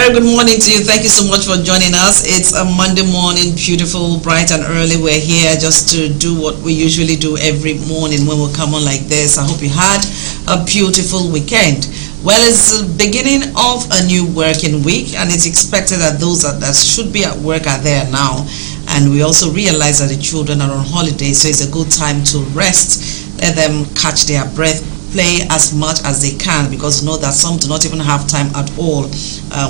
very good morning to you. Thank you so much for joining us. It's a Monday morning, beautiful, bright and early. We're here just to do what we usually do every morning when we come on like this. I hope you had a beautiful weekend. Well, it's the beginning of a new working week, and it's expected that those that should be at work are there now. And we also realize that the children are on holiday, so it's a good time to rest, let them catch their breath, play as much as they can, because know that some do not even have time at all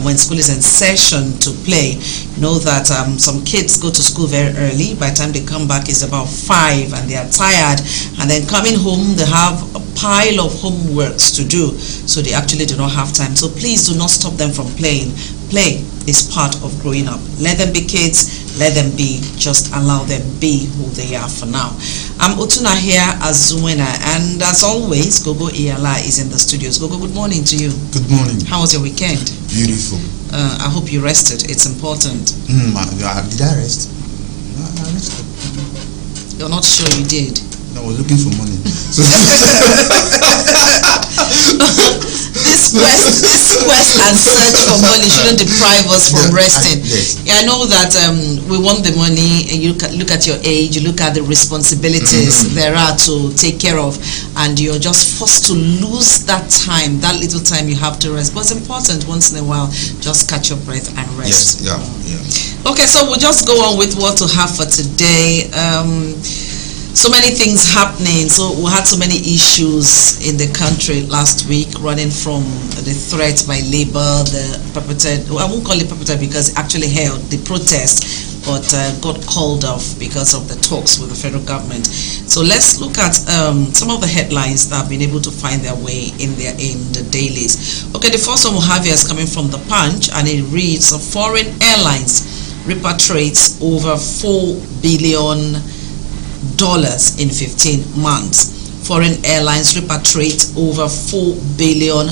when school is in session to play. Know that some kids go to school very early. By the time they come back, it's about 5 and they are tired, and then coming home they have a pile of homeworks to do, so they actually do not have time. So please do not stop them from playing. Play is part of growing up. Let them be kids, let them be, just allow them be who they are for now. I'm Otuna here as Zuena, and as always, Gogo Iyala is in the studios. Gogo, good morning to you. Good morning. How was your weekend? Beautiful. I hope you rested. It's important. Did I rest? No, I rested. You're not sure you did? No, I was looking for money. This quest and search for money shouldn't deprive us from resting. Yes. I know that we want the money, and you look at your age, you look at the responsibilities there are to take care of, and you're just forced to lose that time, that little time you have to rest. But it's important once in a while, just catch your breath and rest. Yes, yeah. Okay, so we'll just go on with what to have for today. So many things happening. So we had so many issues in the country last week, running from the threat by Labour, the perpetrated, I won't call it perpetrated because it actually held the protest, but got called off because of the talks with the federal government. So let's look at some of the headlines that have been able to find their way in the dailies. Okay, the first one we have here is coming from the Punch, and it reads: foreign airlines repatriates over $4 billion in 15 months. Foreign airlines repatriate over $4 billion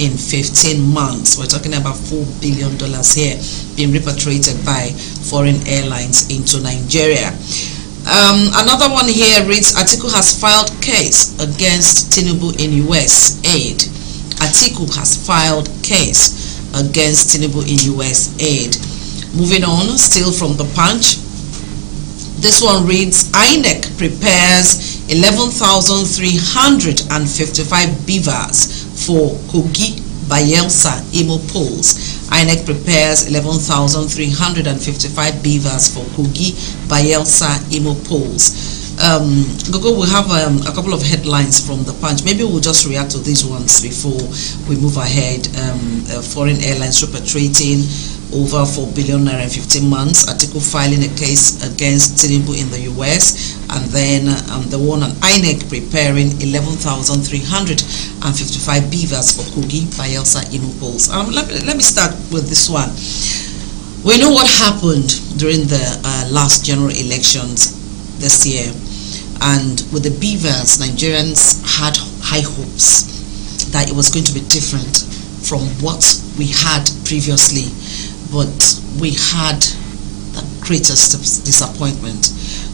in 15 months. We're talking about $4 billion here being repatriated by foreign airlines into Nigeria. Another one here reads: Atiku has filed case against Tinubu in US aid. Atiku has filed case against Tinubu in US aid. Moving on, still from the Punch. This one reads: INEC prepares 11,355 beavers for Kogi, Bayelsa, Imo polls. INEC prepares 11,355 beavers for Kogi, Bayelsa, Imo polls. Gogo, we have a couple of headlines from the Punch. Maybe we'll just react to these ones before we move ahead. Foreign airlines repatriating over $4 billion in 15 months. Atiku filing a case against Tinubu in the US, and then the one on INEC preparing 11,355 beavers for Kogi, Bayelsa, Imo polls. Let me start with this one. We know what happened during the last general elections this year, and with the beavers, Nigerians had high hopes that it was going to be different from what we had previously. But we had the greatest disappointment.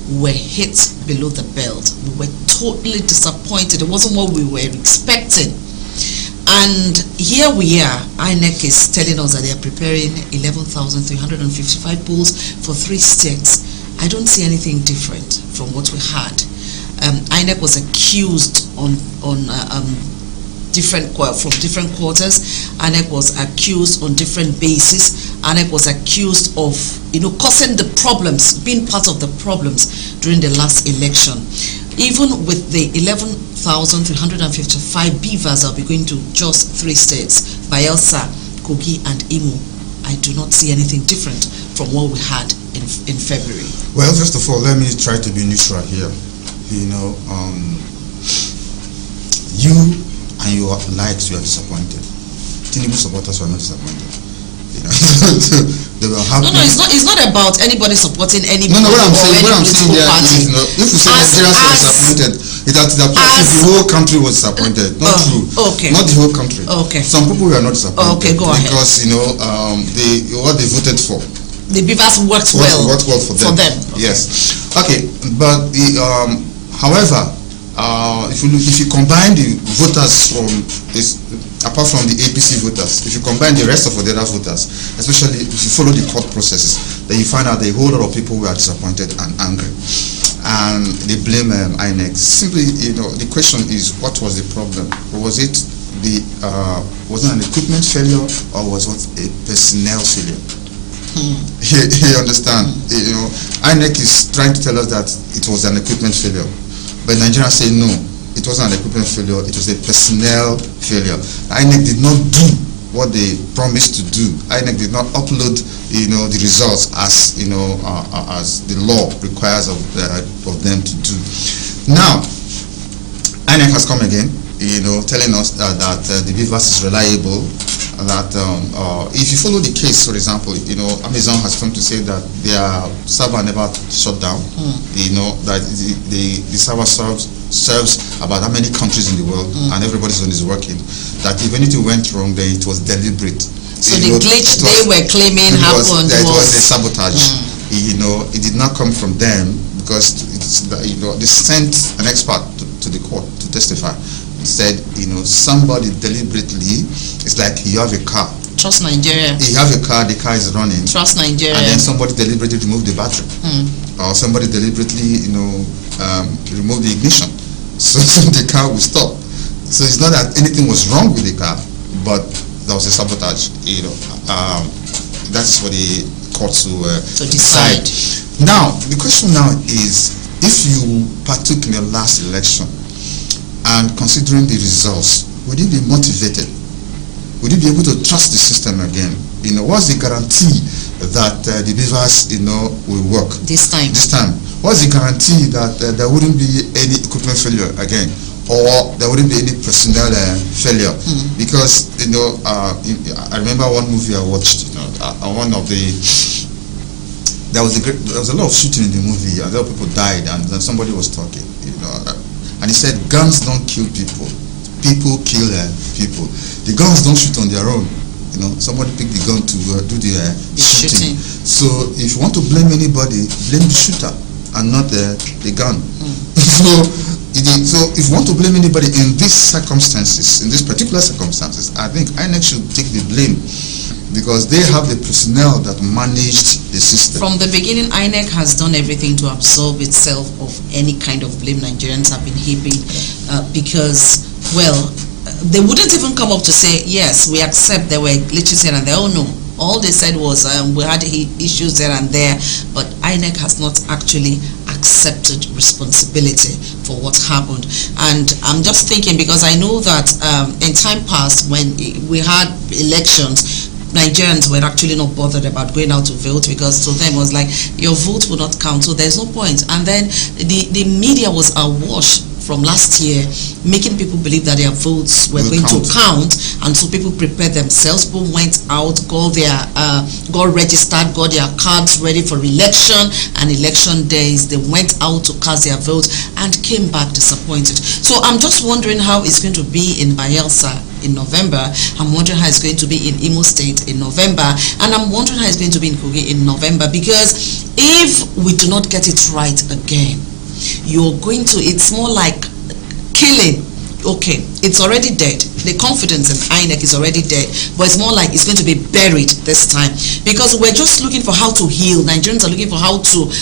We were hit below the belt. We were totally disappointed. It wasn't what we were expecting. And here we are. INEC is telling us that they are preparing 11,355 polls for 3 states. I don't see anything different from what we had. INEC was accused from different quarters. INEC was accused on different bases. INEC was accused of, causing the problems, being part of the problems during the last election. Even with the 11,355 beavers that will be going to just 3 states, Bayelsa, Kogi, and Imo, I do not see anything different from what we had in February. Well, first of all, let me try to be neutral here. You and your likes, you are disappointed. Tinubu supporters were not disappointed. They were happy. No, it's not about anybody supporting anybody. No, what I'm saying there is, if you say Nigerians were disappointed, it has the whole country was disappointed. Not true. Okay. Not the whole country. Okay. Some people were not disappointed. Okay, go ahead. Because what they voted for. The beavers worked well for them. Okay. Yes. Okay, but however, if you combine the voters from this, apart from the APC voters, if you combine the rest of the other voters, especially if you follow the court processes, then you find out that a whole lot of people were disappointed and angry, and they blame INEC. Simply, the question is, what was the problem? Was it was it an equipment failure, or was it a personnel failure? You understand? INEC is trying to tell us that it was an equipment failure, but Nigerians say no, it wasn't an equipment failure, it was a personnel failure. INEC did not do what they promised to do. INEC did not upload, the results as as the law requires of them to do. Now, INEC has come again, telling us that the BVAS is reliable. That if you follow the case, for example, Amazon has come to say that their server never shut down. That the server serves about how many countries in the world, and everybody's on is working. That if anything went wrong, then it was deliberate. So the glitch they were claiming happened was a sabotage. It did not come from them, because they sent an expert to the court to testify. It said, somebody deliberately. It's like you have a car. Trust Nigeria. You have a car, the car is running. Trust Nigeria. And then somebody deliberately removed the battery. Or somebody deliberately, removed the ignition. So the car will stop. So it's not that anything was wrong with the car, but there was a sabotage. That is for the court to decide. Now, the question now is, if you partook in the last election, and considering the results, would you be motivated? Would you be able to trust the system again? What's the guarantee that the BVAS, will work this time? What's the guarantee that there wouldn't be any equipment failure again, or there wouldn't be any personnel failure? Because I remember one movie I watched. One of the there was a lot of shooting in the movie. A lot of people died, and then somebody was talking. And he said, guns don't kill people. People kill people. The guns don't shoot on their own. Somebody picked the gun to do the shooting. So if you want to blame anybody, blame the shooter and not the gun. So if you want to blame anybody in these circumstances, in these particular circumstances, I think INEC should take the blame, because they have the personnel that managed the system. From the beginning, INEC has done everything to absolve itself of any kind of blame Nigerians have been heaping, because, they wouldn't even come up to say, yes, we accept there were glitches here and there. Oh no, all they said was we had issues there and there, but INEC has not actually accepted responsibility for what happened. And I'm just thinking, because I know that in time past, when we had elections, Nigerians were actually not bothered about going out to vote, because to them it was like, your vote will not count, so there's no point. And then the media was awash from last year, making people believe that their votes were going to count, and so people prepared themselves. People went out, got registered, got their cards ready for election, and election days they went out to cast their votes and came back disappointed. So I'm just wondering how it's going to be in Bayelsa in November. I'm wondering how it's going to be in Imo State in November, and I'm wondering how it's going to be in Kogi in November, because if we do not get it right again, it's more like killing. Okay, it's already dead. The confidence in INEC is already dead, but it's more like it's going to be buried this time, because we're just looking for how to heal. Nigerians are looking for how to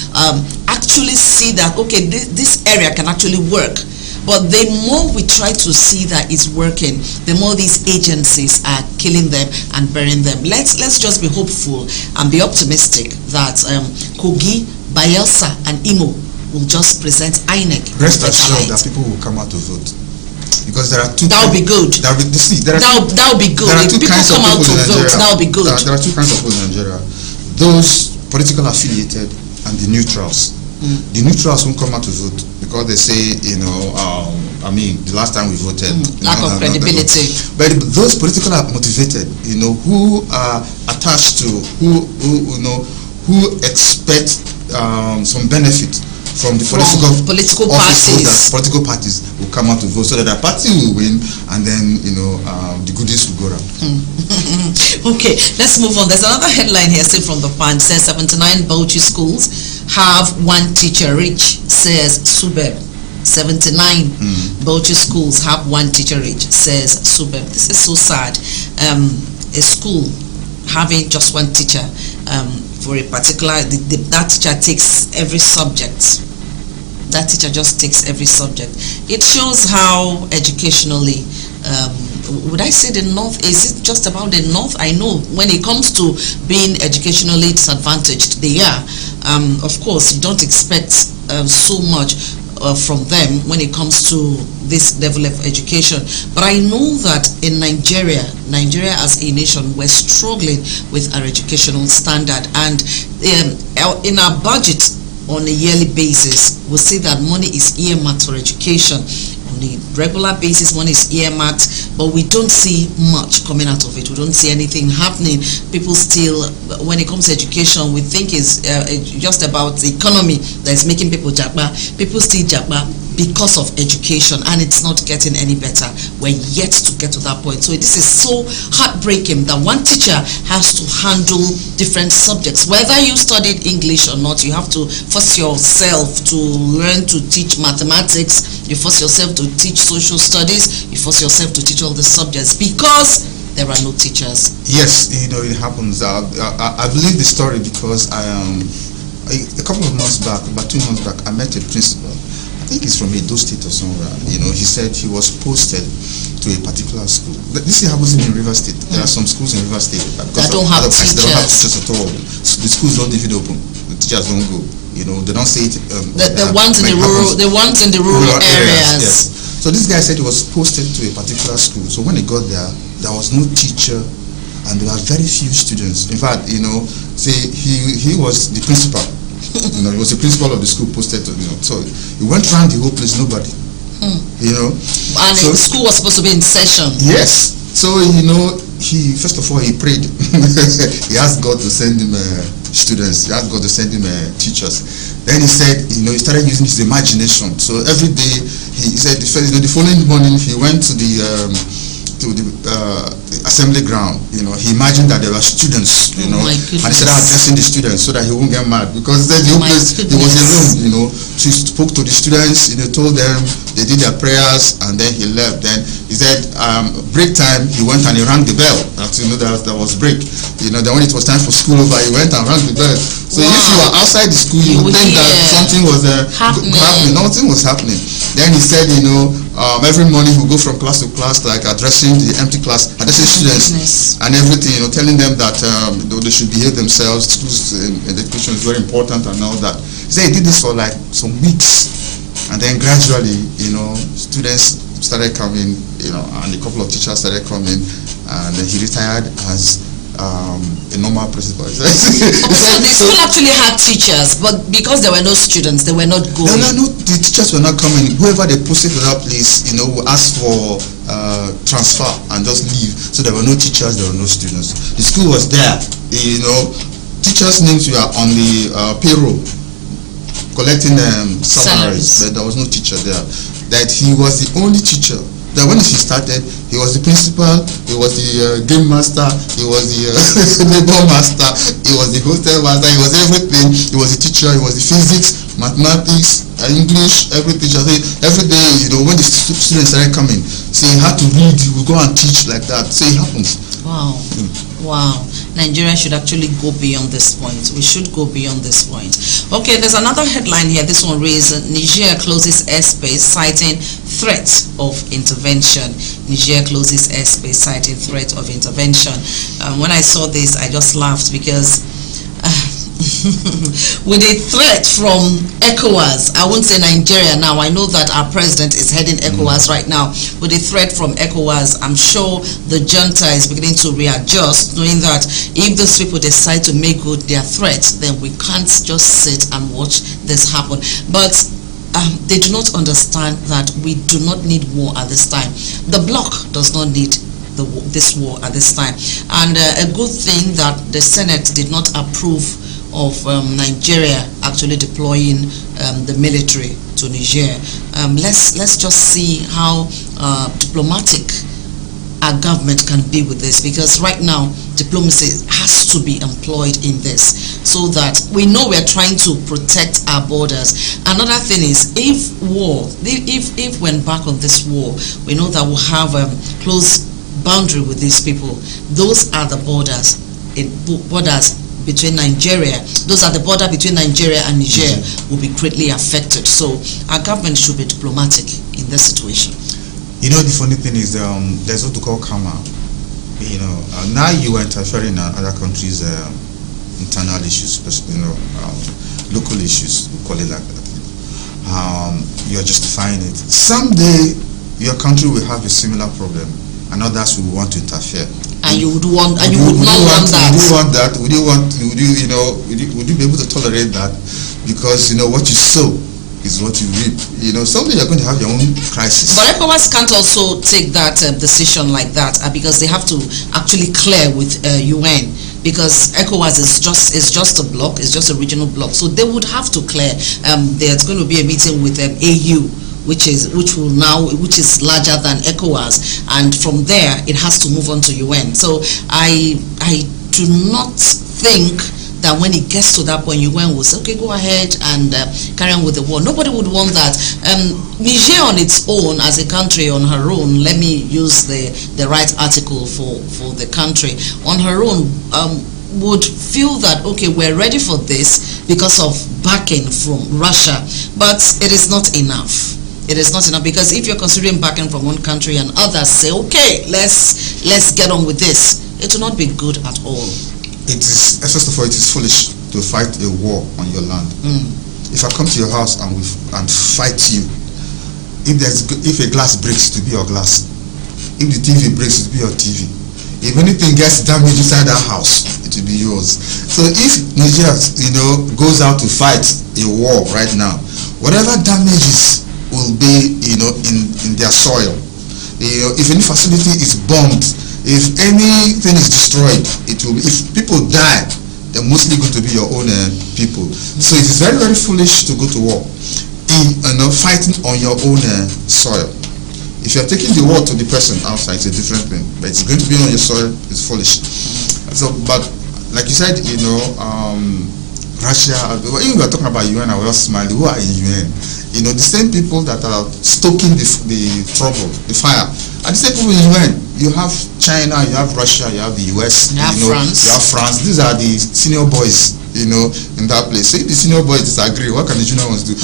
actually see that, okay, this area can actually work. But the more we try to see that it's working, the more these agencies are killing them and burying them. Let's just be hopeful and be optimistic that Kogi, Bayelsa, and Imo will just present INEC. Rest assured that people will come out to vote, because there are two. That would be good. That would be good. If people come out to vote, that would be good. There are two kinds of people in Nigeria: those political affiliated and the neutrals. The neutrals won't come out to vote because they say, the last time we voted, lack of credibility. But those politically motivated, who are attached to, who expect some benefit from the political parties will come out to vote, so that their party will win, and then the goodies will go around. Okay, let's move on. There's another headline here still from the Punch. Says 79 Bauchi schools have one teacher each, says Subeb. 79 Bauchi schools have one teacher each, says Subeb. This is so sad. A school having just one teacher for a particular, that teacher takes every subject. That teacher just takes every subject. It shows how educationally, would I say the North, is it just about the North? I know when it comes to being educationally disadvantaged, they are. Of course, you don't expect so much from them when it comes to this level of education. But I know that in Nigeria as a nation, we're struggling with our educational standard. And in our budget on a yearly basis, we see that money is earmarked for education. On a regular basis, money is earmarked, but we don't see much coming out of it. We don't see anything happening. People still, when it comes to education, we think it's just about the economy that is making people japa. People still japa because of education, and it's not getting any better. We're yet to get to that point. So this is so heartbreaking that one teacher has to handle different subjects. Whether you studied English or not, you have to force yourself to learn to teach mathematics, you force yourself to teach social studies, you force yourself to teach all the subjects because there are no teachers. Yes, it happens. I believe the story because a couple of months back, about 2 months back, I met a principal. I think he's from Edo State or somewhere. He said he was posted to a particular school. This happens in River State. There are some schools in River State that don't have teachers. They don't have teachers at all. So the schools don't leave it open. The teachers don't go. They don't say it. The ones in the rural areas. Yes. So this guy said he was posted to a particular school. So when he got there was no teacher, and there were very few students. In fact, say he was the principal. He was the principal of the school posted to, so he went around the whole place, nobody. And the school was supposed to be in session. Yes. So, he, first of all, he prayed. He asked God to send him students. He asked God to send him teachers. Then he said, he started using his imagination. So every day, he said, the following morning, he went to the assembly ground. He imagined that there were students, and he started addressing the students so that he won't get mad, because then the whole place, he was alone. So he spoke to the students, told them, they did their prayers, and then he left. Then he said, break time, he went and he rang the bell. That was break. Then when it was time for school over, he went and rang the bell. So if you were outside the school, you would think that something was happening. Nothing was happening. Then he said, every morning he would go from class to class, like addressing the empty class, addressing students and everything, telling them that they should behave themselves. Schools and education is very important and all that. He said he did this for like some weeks, and then gradually, students started coming, and a couple of teachers started coming, and then he retired as a normal principal. So the school actually had teachers, but because there were no students, they were not going. No, the teachers were not coming. Whoever they posted to that place, will ask for transfer and just leave. So there were no teachers, there were no students. The school was there. Teachers' names were on the payroll, collecting salaries, but there was no teacher there. That he was the only teacher. That when he started, he was the principal, he was the game master, he was the labor master, he was the hostel master, he was everything. He was the teacher, he was the physics, mathematics, English, everything. Every day, when the students started coming, so he had to read, he would go and teach like that. So it happens. Wow. Wow. Nigeria should actually go beyond this point. We should go beyond this point. Okay, there's another headline here. This one reads, Niger closes airspace citing threat of intervention. Niger closes airspace citing threat of intervention. When I saw this, I just laughed because with a threat from ECOWAS, I won't say Nigeria now, I know that our president is heading ECOWAS right now. With a threat from ECOWAS, I'm sure the junta is beginning to readjust, knowing that if those people decide to make good their threat, then we can't just sit and watch this happen. But they do not understand that we do not need war at this time. The bloc does not need this war at this time. And a good thing that the Senate did not approve of Nigeria actually deploying the military to Niger. Let's just see how diplomatic our government can be with this, because right now diplomacy has to be employed in this, so that we know we're trying to protect our borders. Another thing is, if we embark on this war, we know that we'll have a close boundary with these people. Those are the borders between Nigeria. Those are the border between Nigeria and Niger will be greatly affected. So our government should be diplomatic in this situation. You know, the funny thing is, there's what we call karma. You know, now you are interfering in other countries' internal issues, local issues, we call it like that. You are justifying it. Someday, your country will have a similar problem, and others will want to interfere. And you would want, and you would not want that. Would you want that? Would you be able to tolerate that? Because what you sow is what you reap. Someday you're going to have your own crisis. But ECOWAS can't also take that decision like that, because they have to actually clear with UN, because ECOWAS is just a bloc, it's just a regional bloc. So they would have to clear. There's going to be a meeting with AU, which is larger than ECOWAS, and from there it has to move on to UN. So I do not think that when it gets to that point, UN will say, okay, go ahead and carry on with the war. Nobody would want that. Niger on its own, as a country on her own, let me use the right article for the country, on her own, would feel that, okay, we're ready for this because of backing from Russia, but it is not enough. It is not enough, because if you're considering backing from one country and others say, okay, let's get on with this, it will not be good at all. It is, first of all, it is foolish to fight a war on your land. If I come to your house and fight you, if a glass breaks, it will be your glass. If the TV breaks, it will be your TV. If anything gets damaged inside that house, it will be yours. So if Nigeria, goes out to fight a war right now, whatever damages will be, in their soil. If any facility is bombed, if anything is destroyed, it will be. If people die, they're mostly going to be your own people. So it is very, very foolish to go to war, fighting on your own soil. If you are taking the war to the person outside, it's a different thing. But it's going to be on your soil, it's foolish. So, but like you said, Russia. Even we are talking about UN, I was smiling. Who are in UN? The same people that are stoking the trouble, the fire, are the same people in UN. You have China, you have Russia, you have the US, you have France. These are the senior boys, in that place. So if the senior boys disagree, what can the junior ones do?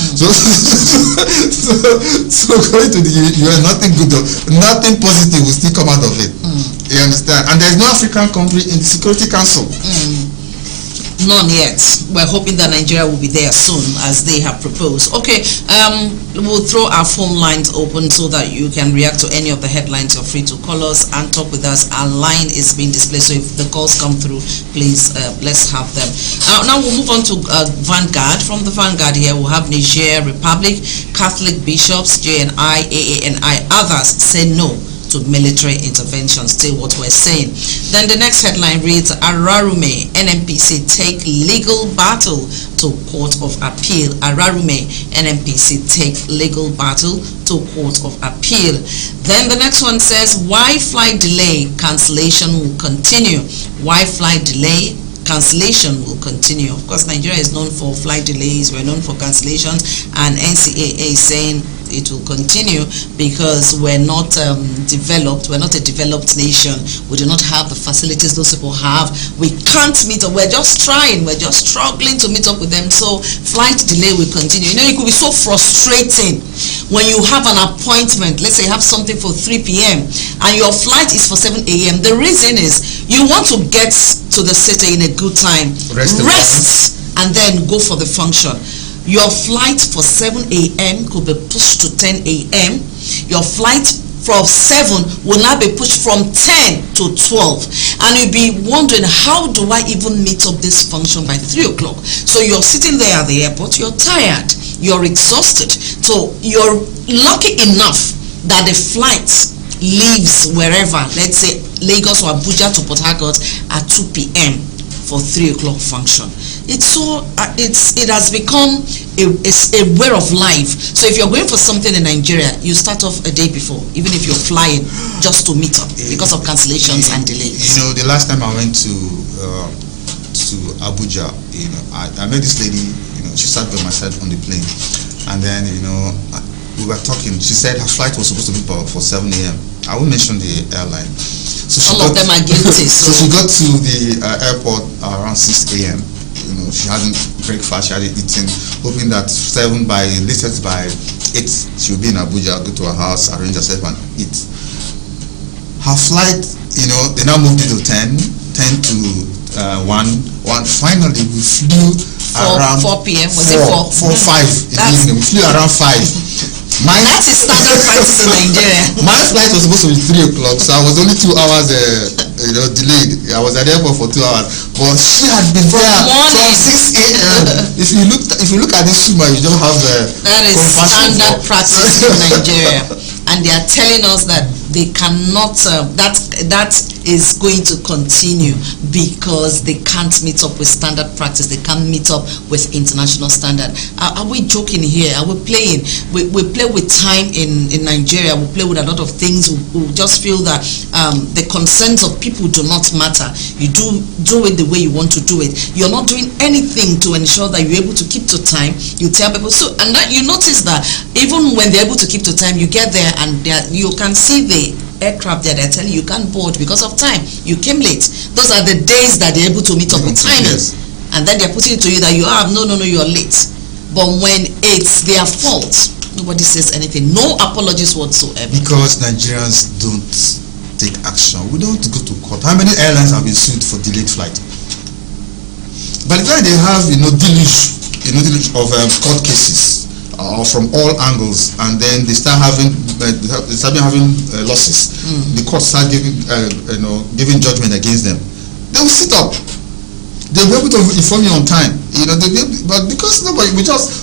So going to the UN, nothing good, nothing positive will still come out of it. You understand? And there's no African country in the Security Council. None yet. We're hoping that Nigeria will be there soon, as they have proposed. Okay, we'll throw our phone lines open so that you can react to any of the headlines. You're free to call us and talk with us. Our line is being displayed, so if the calls come through, please, let's have them. Now we'll move on to Vanguard. From the Vanguard here, we'll have Niger Republic, Catholic bishops, JNI, AANI, others say no to military intervention. Still what we're saying. Then the next headline reads, Ararume, NNPC take legal battle to Court of Appeal. Ararume, NNPC take legal battle to Court of Appeal. Then the next one says, why flight delay? Cancellation will continue. Why flight delay? Cancellation will continue. Of course, Nigeria is known for flight delays. We're known for cancellations, and NCAA is saying it will continue because we're not developed. We're not a developed nation. We do not have the facilities those people have. We can't meet up. We're just trying. We're just struggling to meet up with them. So flight delay will continue. It could be so frustrating when you have an appointment. Let's say you have something for 3 p.m. and your flight is for 7 a.m. The reason is you want to get to the city in a good time, rest and then go for the function. Your flight for 7 a.m. could be pushed to 10 a.m. Your flight from 7 will now be pushed from 10 to 12. And you'll be wondering, how do I even meet up this function by 3 o'clock? So you're sitting there at the airport, you're tired, you're exhausted. So you're lucky enough that the flight leaves wherever, let's say Lagos or Abuja to Port Harcourt at 2 p.m. for 3 o'clock function. It's so it has become a way of life. So if you're going for something in Nigeria, you start off a day before, even if you're flying, just to meet up because of cancellations and delays. You know, the last time I went to Abuja, you know, I met this lady. You know, she sat by my side on the plane, and then you know we were talking. She said her flight was supposed to be for 7 a.m. I won't mention the airline. So all of them are guilty. So she got to the airport around 6 a.m. You know, she hadn't breakfast, she hadn't eaten, hoping that latest by 8 she'll be in Abuja, go to her house, arrange herself and eat. Her flight, you know, they now moved it to 10 to 1. Finally, we flew around 4 p.m. Was it 4? 5 in the evening. We flew around 5. That is standard practice in Nigeria. My flight was supposed to be 3 o'clock, so I was only 2 hours, delayed. I was at the airport for 2 hours, but she had been there from 6 a.m. If you look at this woman, you don't have that is standard practice in Nigeria, and they are telling us that they cannot. That is going to continue because they can't meet up with standard practice. They can't meet up with international standard. Are we joking here? Are we playing? We play with time in Nigeria. We play with a lot of things. We just feel that the concerns of people do not matter. You do it the way you want to do it. You're not doing anything to ensure that you're able to keep to time. You tell people so, and that you notice that even when they're able to keep to time, you get there and you can see the aircraft there, they're telling you can't board because of time. You came late. Those are the days that they're able to meet up with timing. Yes. And then they're putting it to you that you have no, you're late. But when it's their fault, nobody says anything. No apologies whatsoever. Because Nigerians don't take action. We don't go to court. How many airlines have been sued for delayed flight? By the time they have deluge of court cases from all angles, and then they start having losses. The court start giving judgment against them. They will sit up. They'll be able to inform you on time. But because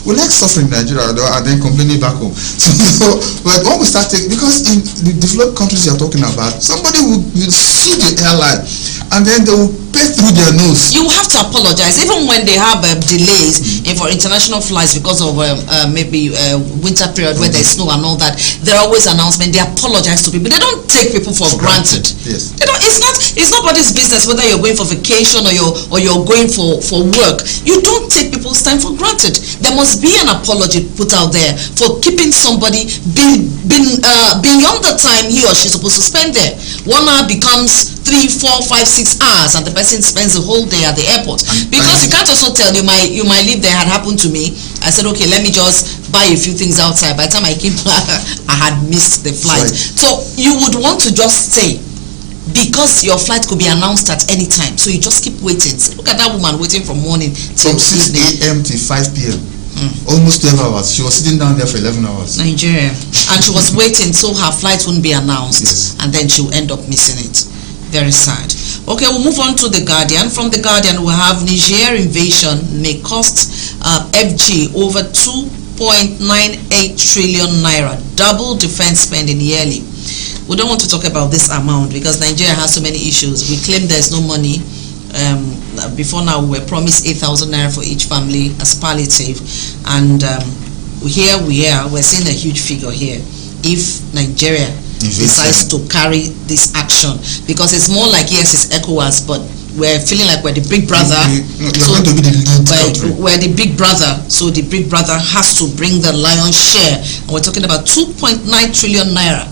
we like suffering in Nigeria and then complaining back home. So, but when we start because in the developed countries you're talking about, somebody will sue the airline, and then they will pay through their nose. You have to apologize, even when they have delays for international flights because of maybe winter period where there's snow and all that. There are always announcements. They apologize to people. They don't take people for granted. Yes. It's nobody's business whether you're going for vacation or you're going for work. You don't take people's time for granted. There must be an apology put out there for keeping somebody beyond the time he or she's supposed to spend there. 1 hour becomes 3, 4, 5, 6 hours, and the person spends the whole day at the airport. Because you can't also tell you might leave there. Had happened to me. I said, okay, let me just buy a few things outside. By the time I came back, I had missed the flight. So you would want to just stay, because your flight could be announced at any time. So you just keep waiting. So look at that woman waiting from morning till 6 a.m. to 5 p.m. Almost 12 hours. She was sitting down there for 11 hours. Nigeria. And she was waiting so her flight wouldn't be announced. Yes. And then she'll end up missing it. Very sad. Okay, we'll move on to The Guardian. From The Guardian, we have Niger invasion may cost FG over 2.98 trillion naira, double defense spending yearly. We don't want to talk about this amount because Nigeria has so many issues. We claim there's no money. Before now, we were promised 8,000 naira for each family as palliative, and here we're seeing a huge figure here. If Nigeria decides to carry this action, because it's more like, yes, it's ECOWAS, but we're feeling like we're the big brother. Going to be the lead country. We're the big brother, so the big brother has to bring the lion's share. And we're talking about 2.9 trillion naira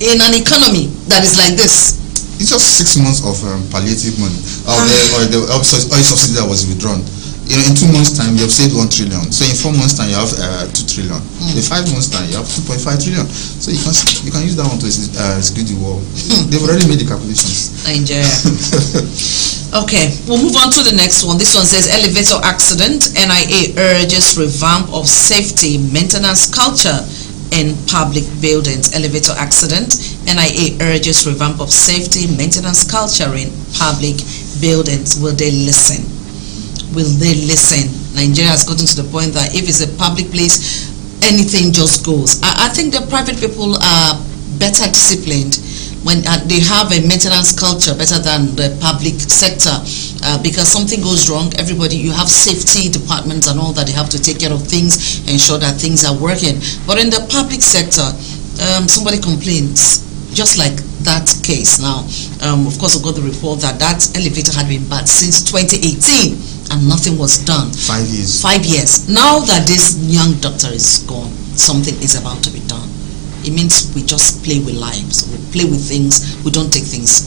in an economy that is like this. It's just 6 months of palliative money, or the oil subsidy that was withdrawn. In 2 months' time, you have saved 1 trillion. So in 4 months' time, you have 2 trillion. In 5 months' time, you have 2.5 trillion. So you can use that one to exclude the war. They've already made the calculations. Nigeria. Okay, we'll move on to the next one. This one says elevator accident. NIA urges revamp of safety maintenance culture in public buildings. Elevator accident. NIA urges revamp of safety maintenance culture in public buildings. Will they listen? Will they listen? Nigeria has gotten to the point that if it's a public place, anything just goes. I think the private people are better disciplined when they have a maintenance culture better than the public sector. because something goes wrong, everybody, you have safety departments and all that, they have to take care of things, ensure that things are working. But in the public sector, somebody complains, just like that case now. Of course, I got the report that elevator had been bad since 2018 and nothing was done. 5 years. 5 years. Now that this young doctor is gone, something is about to be done. It means we just play with lives, we play with things, we don't take things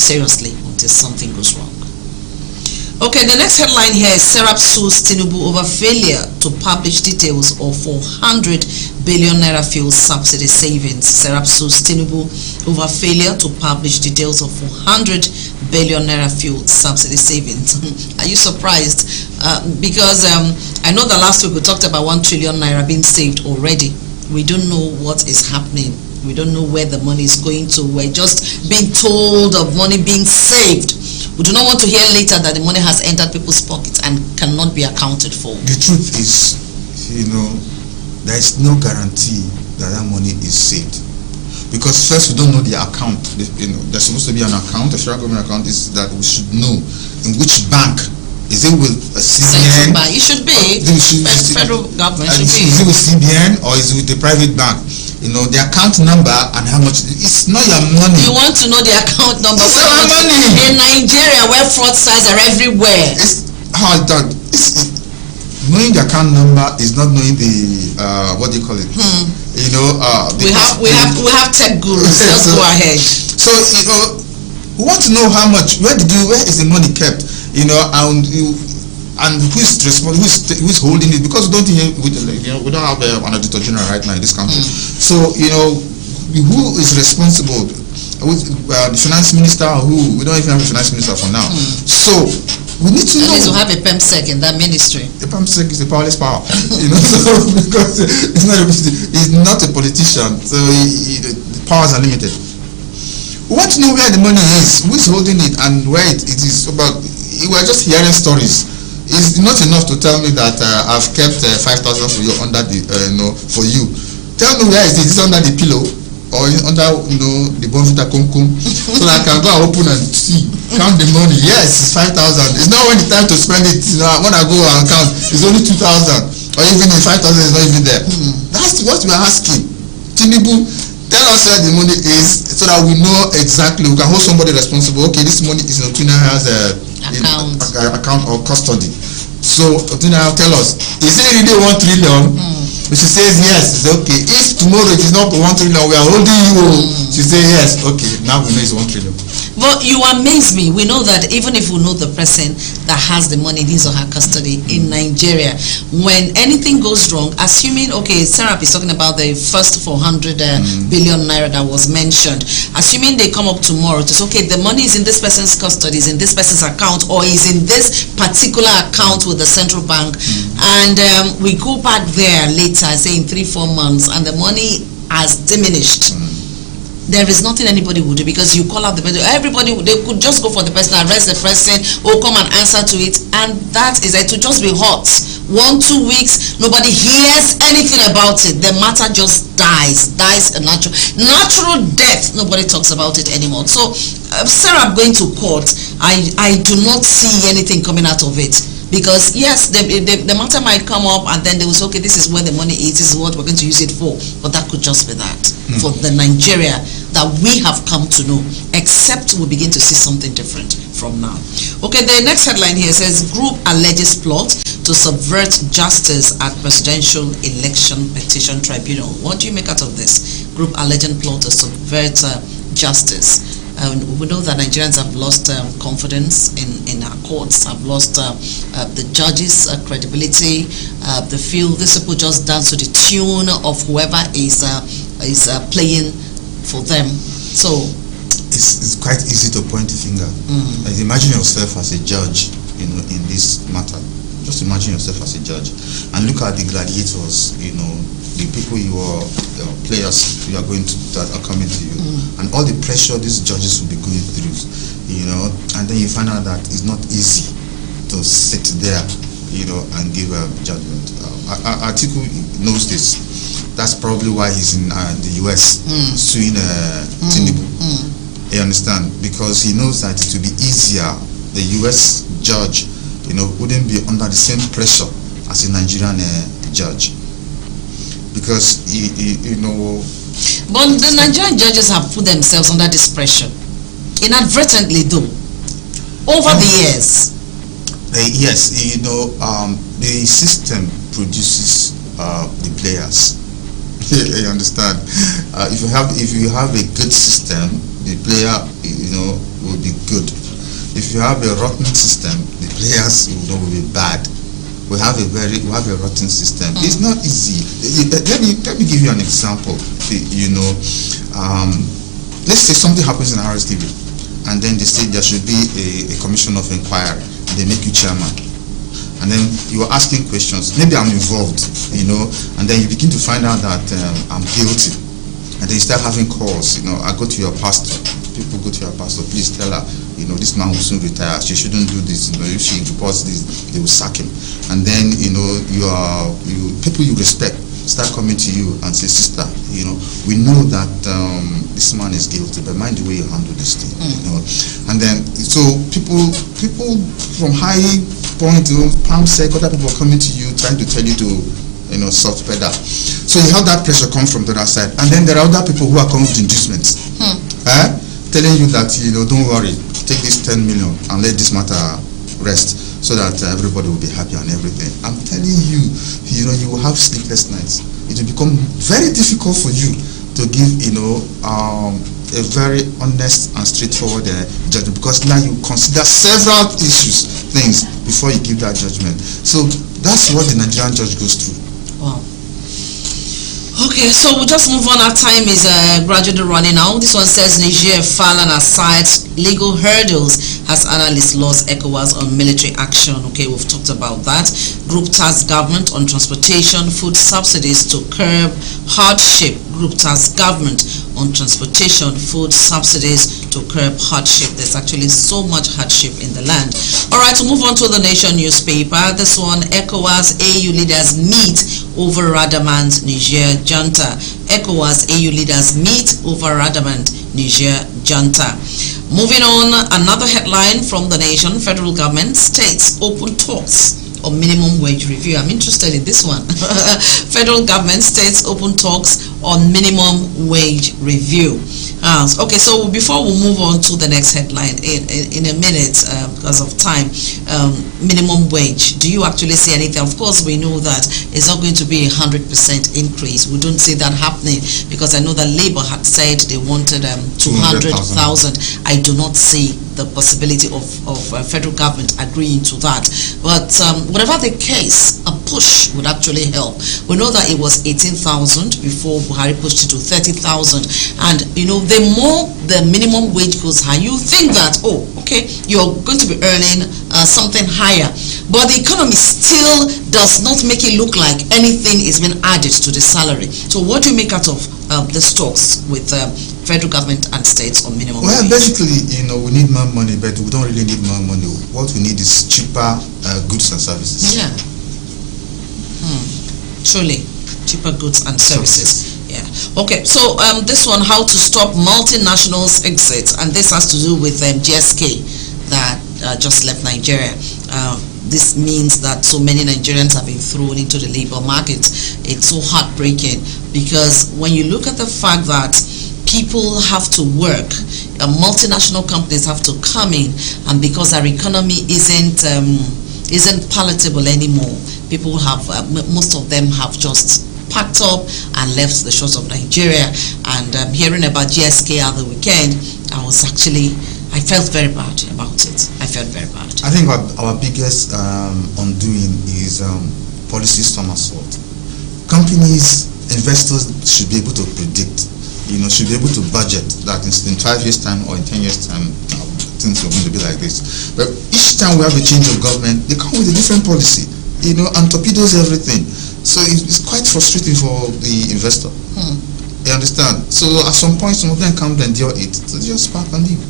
seriously until something goes wrong. Okay, the next headline here is Serap sues Tinubu over failure to publish details of 400 billion naira fuel subsidy savings. Serap sues Tinubu over failure to publish details of 400 billion naira fuel subsidy savings. Are you surprised? Because I know that last week we talked about 1 trillion naira being saved already. We don't know what is happening. We don't know where the money is going to. We're just being told of money being saved. We do not want to hear later that the money has entered people's pockets and cannot be accounted for. The truth is, there is no guarantee that money is saved. Because first, we don't know the account. There's supposed to be an account, a federal government account, is that we should know in which bank. Is it with a CBN? It should be. Federal government should be. Is it with CBN or is it with the private bank? The account number and how much. It's not your money. You want to know the account number? It's our money. In Nigeria, where fraudsters are everywhere. It's how it's done. Knowing the account number is not knowing the what do you call it? We have tech gurus. Let's go ahead. So we want to know how much. Where is the money kept? And who's responsible? Who's holding it? Because we don't have an auditor general right now in this country. So who is responsible? The finance minister or who? We don't even have a finance minister for now. So we need to know. At least we have a PEMSEC in that ministry. The PEMSEC is the powerless power. Because he's not a politician, so the powers are limited. We want to know where the money is, who is holding it, and where it is. About we're just hearing stories. It's not enough to tell me that I've kept 5,000 for you under the for you. Tell me where is it? Is it under the pillow or under the bonfita kumkum so that I can go and open and see, count the money. Yes, it's 5,000. It's not when the time to spend it. When I go and count, it's only 2,000 or even the 5,000 is not even there. That's what we are asking. Tinubu, tell us where the money is so that we know exactly. We can hold somebody responsible. Okay, this money is Otina has account or custody. So Otina tell us, is it really 1 trillion? She says yes, it's okay. If tomorrow it is not 1 trillion, we are holding you. She says yes, okay. Now we know it's 1 trillion. But you amaze me. We know that even if we know the person that has the money in his or her custody in Nigeria, when anything goes wrong, assuming, okay, Serap is talking about the first 400 billion naira that was mentioned, assuming they come up tomorrow to say, okay, the money is in this person's custody, is in this person's account, or is in this particular account with the central bank, and we go back there later, say in 3-4 months, and the money has diminished. There is nothing anybody would do, because you call out the person. Everybody, they could just go for the person, arrest the person, or come and answer to it, and that is it. To just be hot 1-2 weeks, nobody hears anything about it. The matter just dies a natural death. Nobody talks about it anymore. So Sarah going to court, I do not see anything coming out of it. Because yes, the matter might come up and then they will say, okay, this is where the money is, this is what we're going to use it for. But that could just be that for the Nigeria that we have come to know, except we begin to see something different from now. Okay, the next headline here says, group alleges plot to subvert justice at presidential election petition tribunal. What do you make out of this? Group alleging plot to subvert justice. We know that Nigerians have lost confidence in our courts, have lost the judges' credibility. They feel these people just dance to the tune of whoever is playing for them. So it's quite easy to point a finger. Like, imagine yourself as a judge, in this matter. Just imagine yourself as a judge and look at the gladiators, the people players you are going to that are coming to you, and all the pressure these judges will be going through, and then you find out that it's not easy to sit there, and give a judgment. Atiku knows this. That's probably why he's in the US suing Tinubu. You understand? Because he knows that it will be easier the US judge, wouldn't be under the same pressure as a Nigerian judge, because But the Nigerian judges have put themselves under this pressure, inadvertently though, over the years. Yes, the system produces the players. You understand? If you have a good system, the player will be good. If you have a rotten system, the players will be bad. We have a rotten system. It's not easy. Let me give you an example. Let's say something happens in RSTV, and then they say there should be a commission of inquiry, and they make you chairman. And then you are asking questions. Maybe I'm involved, and then you begin to find out that I'm guilty. And then you start having calls. I go to your pastor. People go to your pastor. Please tell her, this man will soon retire. She shouldn't do this. If she reports this, they will sack him. And then people you respect start coming to you and say, sister, we know that this man is guilty, but mind the way you handle this thing. And then so people from high point, palm sec, other people are coming to you trying to tell you to soft pedal. So you have that pressure come from the other side, and then there are other people who are coming with inducements, telling you that don't worry, take this 10 million and let this matter rest, so that everybody will be happy and everything. I'm telling you, you will have sleepless nights. It will become very difficult for you to give a very honest and straightforward judgment, because now you consider several things before you give that judgment. So that's what the Nigerian judge goes through. Wow. Okay, so we'll just move on. Our time is gradually running out. This one says Niger fallen aside legal hurdles as analysts lost ECOWAS on military action. Okay, we've talked about that. Group tasked government on transportation, food subsidies to curb hardship. Group tasked government on transportation, food subsidies to curb hardship. There's actually so much hardship in the land. All right, to move on to the Nation newspaper. This one, ECOWAS AU leaders meet over Radamant Niger junta. ECOWAS AU leaders meet over Radamant Niger junta. Moving on, another headline from the Nation: federal government states open talks on minimum wage review. I'm interested in this one. Federal government states open talks on minimum wage review. Okay, so before we move on to the next headline in a minute, because of time, minimum wage, do you actually see anything? Of course, we know that it's not going to be 100% increase. We don't see that happening, because I know that Labour had said they wanted 200,000. I do not see the possibility of federal government agreeing to that. But whatever the case, a push would actually help. We know that it was 18,000 before Buhari pushed it to 30,000, and the more the minimum wage goes high, you think that, oh, okay, you're going to be earning something higher, but the economy still does not make it look like anything is being added to the salary. So what do you make out of these talks with federal government and states on minimum wage? Basically, we need more money, but we don't really need more money. What we need is cheaper goods and services. Yeah. Truly, cheaper goods and services. Yeah. Okay, so this one, how to stop multinationals exit, and this has to do with GSK that just left Nigeria. This means that so many Nigerians have been thrown into the labor market. It's so heartbreaking, because when you look at the fact that people have to work, multinational companies have to come in, and because our economy isn't palatable anymore, people have most of them have just packed up and left the shores of Nigeria. And hearing about GSK at the weekend, I felt very bad about it. I felt very bad. I think our biggest undoing is policy somersault. Companies, investors should be able to predict, should be able to budget that in 5 years' time or in 10 years' time, things are going to be like this. But each time we have a change of government, they come with a different policy, and torpedoes everything. So it's quite frustrating for the investor. You understand? So at some point, some of them can't endure it. So they just park and leave.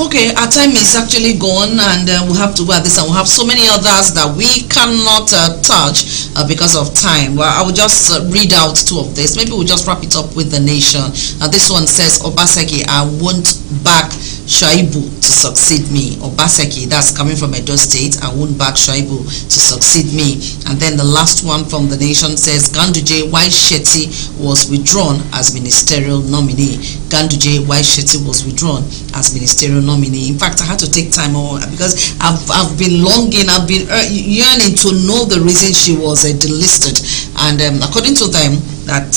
Okay, our time is actually gone, and we'll have to go at this, and we'll have so many others that we cannot touch because of time. Well, I will just read out two of this. Maybe we'll just wrap it up with the Nation. This one says, Obaseki, I won't back Shaibu to succeed me. Obaseki, that's coming from Edo State. I won't back Shaibu to succeed me. And then the last one from The Nation says Ganduje Y. Shetty was withdrawn as ministerial nominee. Ganduje Y. Shetty was withdrawn as ministerial nominee. In fact, I had to take time off because I've been longing, I've been yearning to know the reason she was delisted. And according to them, that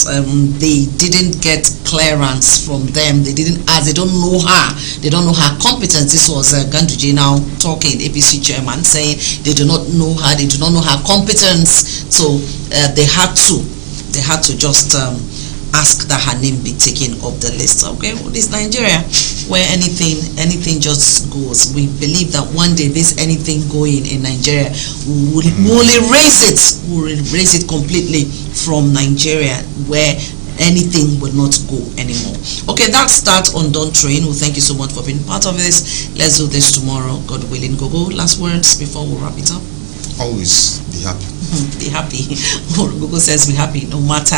they didn't get clearance from them. They didn't ask. They don't know her. They don't know her competence. This was Ganduje now talking, APC chairman, saying they do not know her. They do not know her competence. So they had to just ask that her name be taken off the list. Okay, well, this Nigeria, where anything just goes. We believe that one day there's anything going in Nigeria, we'll erase it. We'll erase it completely from Nigeria, where anything will not go anymore. Okay, that's that on Dawn Train. Well, thank you so much for being part of this. Let's do this tomorrow, God willing. Gogo, last words before we wrap it up. Always be happy. Be happy. Google says be happy no matter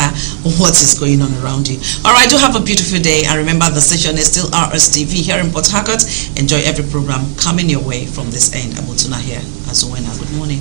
what is going on around you. All right, do have a beautiful day. And remember, the station is still RSTV here in Port Harcourt. Enjoy every program coming your way from this end. Amutuna here. Azuwena, good morning.